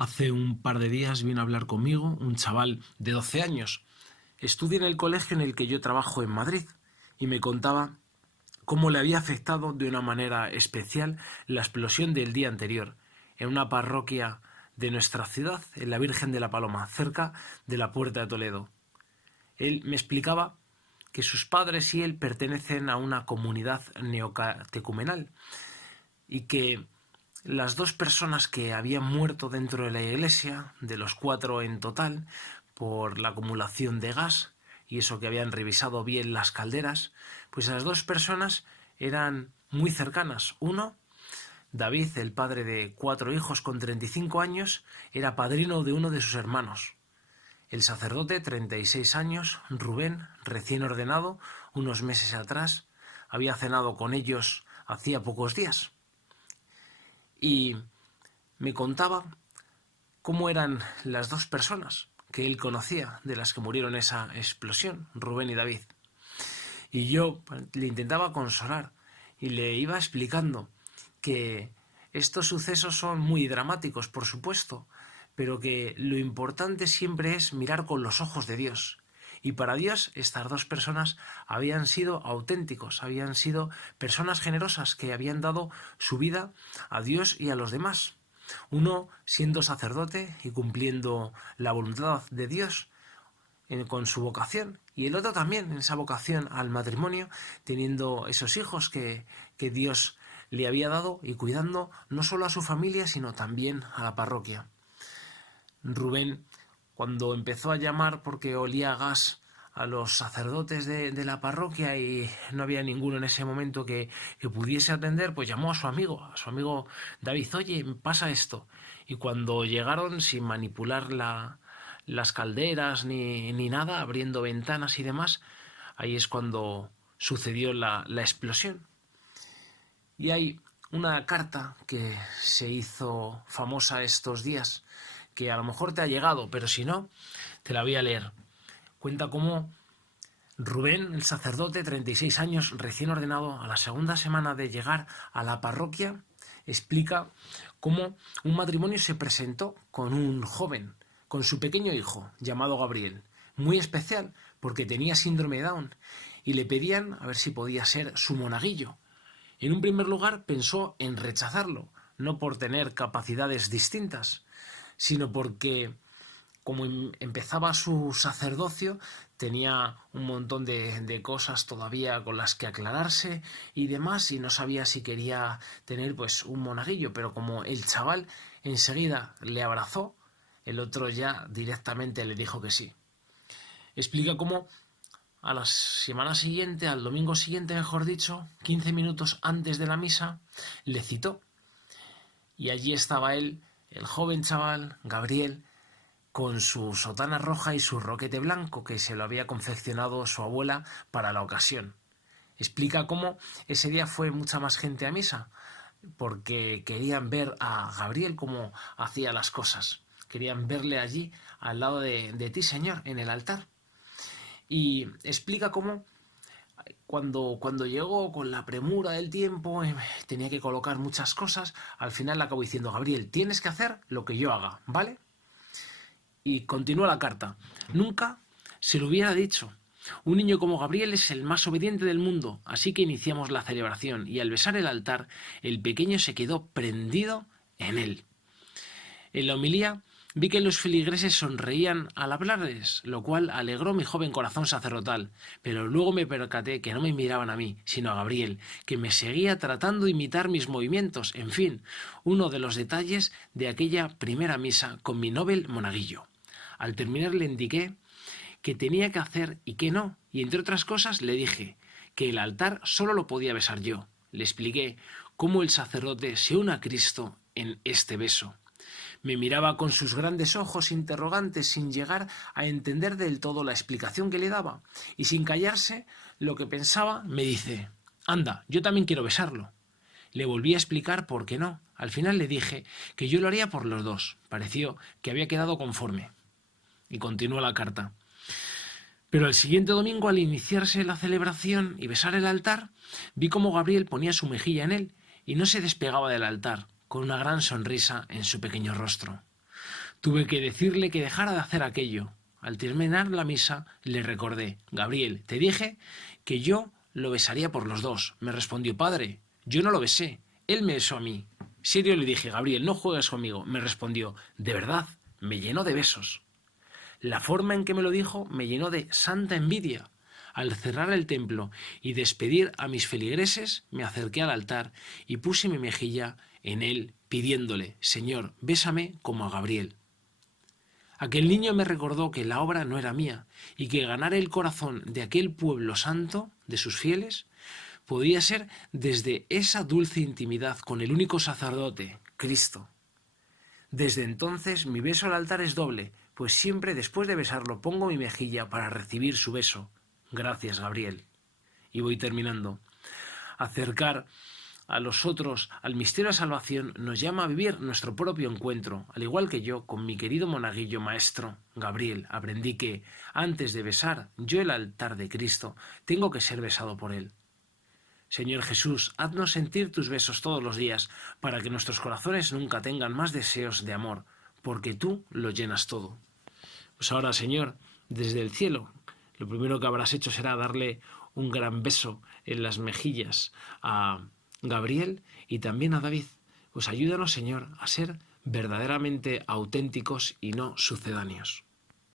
Hace un par de días vino a hablar conmigo un chaval de 12 años. Estudia en el colegio en el que yo trabajo en Madrid y me contaba cómo le había afectado de una manera especial la explosión del día anterior en una parroquia de nuestra ciudad, en la Virgen de la Paloma, cerca de la Puerta de Toledo. Él me explicaba que sus padres y él pertenecen a una comunidad neocatecumenal y que las dos personas que habían muerto dentro de la iglesia, de los 4 en total, por la acumulación de gas, y eso que habían revisado bien las calderas, pues las dos personas eran muy cercanas. Uno, David, el padre de 4 hijos con 35 años, era padrino de uno de sus hermanos. El sacerdote, 36 años, Rubén, recién ordenado, unos meses atrás, había cenado con ellos hacía pocos días. Y me contaba cómo eran las dos personas que él conocía, de las que murieron en esa explosión, Rubén y David. Y yo le intentaba consolar y le iba explicando que estos sucesos son muy dramáticos, por supuesto, pero que lo importante siempre es mirar con los ojos de Dios. Y para Dios estas dos personas habían sido auténticos, habían sido personas generosas que habían dado su vida a Dios y a los demás. Uno siendo sacerdote y cumpliendo la voluntad de Dios con su vocación, y el otro también en esa vocación al matrimonio, teniendo esos hijos que Dios le había dado y cuidando no solo a su familia, sino también a la parroquia. Rubén, cuando empezó a llamar porque olía a gas a los sacerdotes de la parroquia y no había ninguno en ese momento que pudiese atender, pues llamó a su amigo David. Oye, pasa esto. Y cuando llegaron, sin manipular las calderas ni nada, abriendo ventanas y demás, ahí es cuando sucedió la explosión. Y hay una carta que se hizo famosa estos días, que a lo mejor te ha llegado, pero si no, te la voy a leer. Cuenta cómo Rubén, el sacerdote, 36 años, recién ordenado, a la segunda semana de llegar a la parroquia, explica cómo un matrimonio se presentó con un joven, con su pequeño hijo, llamado Gabriel, muy especial porque tenía síndrome de Down, y le pedían a ver si podía ser su monaguillo. En un primer lugar pensó en rechazarlo, no por tener capacidades distintas, sino porque, como empezaba su sacerdocio, tenía un montón de cosas todavía con las que aclararse y demás, y no sabía si quería tener pues un monaguillo, pero como el chaval enseguida le abrazó, el otro ya directamente le dijo que sí. Explica cómo a la semana siguiente, al domingo siguiente, mejor dicho, 15 minutos antes de la misa, le citó. Y allí estaba él, el joven chaval, Gabriel, con su sotana roja y su roquete blanco que se lo había confeccionado su abuela para la ocasión. Explica cómo ese día fue mucha más gente a misa, porque querían ver a Gabriel cómo hacía las cosas. Querían verle allí, al lado de ti, Señor, en el altar. Y explica cómo cuando llegó con la premura del tiempo, tenía que colocar muchas cosas, al final le acabó diciendo: Gabriel, tienes que hacer lo que yo haga, ¿vale? Y continúa la carta. Nunca se lo hubiera dicho. Un niño como Gabriel es el más obediente del mundo, así que iniciamos la celebración y al besar el altar, el pequeño se quedó prendido en él. En la homilía vi que los feligreses sonreían al hablarles, lo cual alegró mi joven corazón sacerdotal, pero luego me percaté que no me miraban a mí, sino a Gabriel, que me seguía tratando de imitar mis movimientos, en fin, uno de los detalles de aquella primera misa con mi noble monaguillo. Al terminar le indiqué qué tenía que hacer y qué no, y entre otras cosas le dije que el altar solo lo podía besar yo. Le expliqué cómo el sacerdote se une a Cristo en este beso. Me miraba con sus grandes ojos interrogantes sin llegar a entender del todo la explicación que le daba, y sin callarse lo que pensaba, me dice: «Anda, yo también quiero besarlo». Le volví a explicar por qué no. Al final le dije que yo lo haría por los dos. Pareció que había quedado conforme. Y continuó la carta. Pero el siguiente domingo, al iniciarse la celebración y besar el altar, vi cómo Gabriel ponía su mejilla en él y no se despegaba del altar, con una gran sonrisa en su pequeño rostro. Tuve que decirle que dejara de hacer aquello. Al terminar la misa le recordé: Gabriel, te dije que yo lo besaría por los dos. Me respondió: Padre, yo no lo besé, él me besó a mí. Serio le dije: Gabriel, no juegues conmigo. Me respondió: de verdad, me llenó de besos. La forma en que me lo dijo me llenó de santa envidia. Al cerrar el templo y despedir a mis feligreses, me acerqué al altar y puse mi mejilla en él, pidiéndole: Señor, bésame como a Gabriel. Aquel niño me recordó que la obra no era mía y que ganar el corazón de aquel pueblo santo, de sus fieles, podía ser desde esa dulce intimidad con el único sacerdote, Cristo. Desde entonces mi beso al altar es doble, pues siempre después de besarlo pongo mi mejilla para recibir su beso. Gracias, Gabriel. Y voy terminando. Acercar a los otros al misterio de salvación nos llama a vivir nuestro propio encuentro. Al igual que yo, con mi querido monaguillo maestro, Gabriel, aprendí que, antes de besar yo el altar de Cristo, tengo que ser besado por él. Señor Jesús, haznos sentir tus besos todos los días, para que nuestros corazones nunca tengan más deseos de amor, porque tú lo llenas todo. Pues ahora, Señor, desde el cielo, lo primero que habrás hecho será darle un gran beso en las mejillas a Gabriel y también a David. Pues ayúdanos, Señor, a ser verdaderamente auténticos y no sucedáneos.